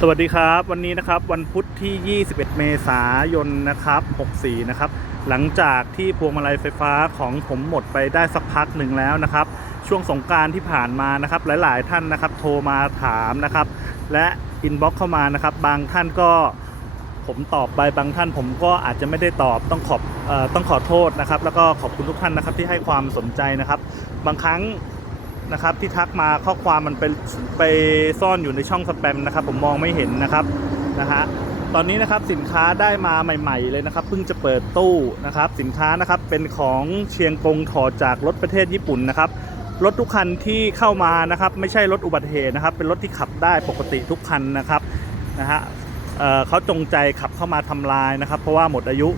สวัสดีครับ วันนี้นะครับวันพุธที่ 21 เมษายนนะครับ 64 นะครับ หลังจากที่พวงมาลัยไฟฟ้าของผมหมดไปได้สักพักหนึ่งแล้วนะครับ ช่วงสงการที่ผ่านมานะครับ หลาย ๆ ท่านนะครับ โทรมาถามนะครับ และอินบ็อกเข้ามานะครับ บางท่านก็ผมตอบไปบางท่านผมก็อาจจะไม่ได้ตอบต้องขอบอต้องขอโทษนะครับ แล้วก็ขอบคุณทุกท่านนะครับที่ให้ความสนใจนะครับ บางครั้ง นะครับที่ทักมาข้อความมันไปไปซ่อนอยู่ในช่องสแปมนะครับ ผมมองไม่เห็นนะครับนะฮะตอนนี้นะครับสินค้าได้มาใหม่ ๆ เลยนะครับเพิ่งจะเปิดตู้นะครับ สินค้านะครับเป็นของเชียงกงถอดจากรถประเทศญี่ปุ่นนะครับรถทุกคันที่เข้ามานะครับ ไม่ใช่รถอุบัติเหตุนะครับ เป็นรถที่ขับได้ปกติทุกคันนะครับนะฮะเเขาจงใจขับเข้ามาทำลายนะครับ เพราะว่าหมดอายุ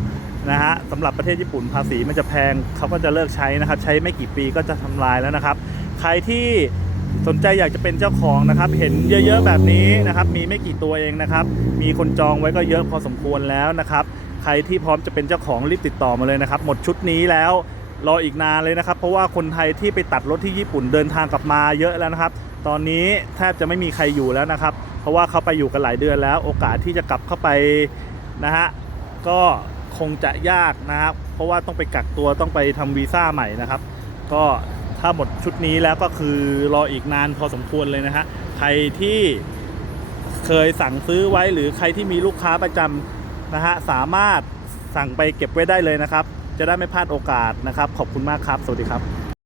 นะฮะสำหรับประเทศญี่ปุ่นภาษีมันจะแพงเขาก็จะเลิกใช้นะครับ ใช้ไม่กี่ปีก็จะทำลายแล้วนะครับ ใครที่สนใจอยากจะเป็นเจ้าของนะครับ เห็นเยอะๆแบบนี้นะครับ มีไม่กี่ตัวเองนะครับ มีคนจองไว้ก็เยอะพอสมควรแล้วนะครับ ใครที่พร้อมจะเป็นเจ้าของรีบติดต่อมาเลยนะครับ หมดชุดนี้แล้วรออีกนานเลยนะครับ เพราะว่าคนไทยที่ไปตัดรถที่ญี่ปุ่นเดินทางกลับมาเยอะแล้วนะครับ ตอนนี้แทบจะไม่มีใครอยู่แล้วนะครับ เพราะว่าเขาไปอยู่กันหลายเดือนแล้ว โอกาสที่จะกลับเข้าไปนะฮะก็คงจะยากนะครับ เพราะว่าต้องไปกักตัวต้องไปทำวีซ่าใหม่นะครับ ก็ ถ้าหมดชุดนี้แล้วก็คือรออีกนานพอสมควรเลยนะฮะใครที่เคยสั่งซื้อไว้หรือใครที่มีลูกค้าประจำนะฮะสามารถสั่งไปเก็บไว้ได้เลยนะครับ จะได้ไม่พลาดโอกาสนะครับ ขอบคุณมากครับ สวัสดีครับ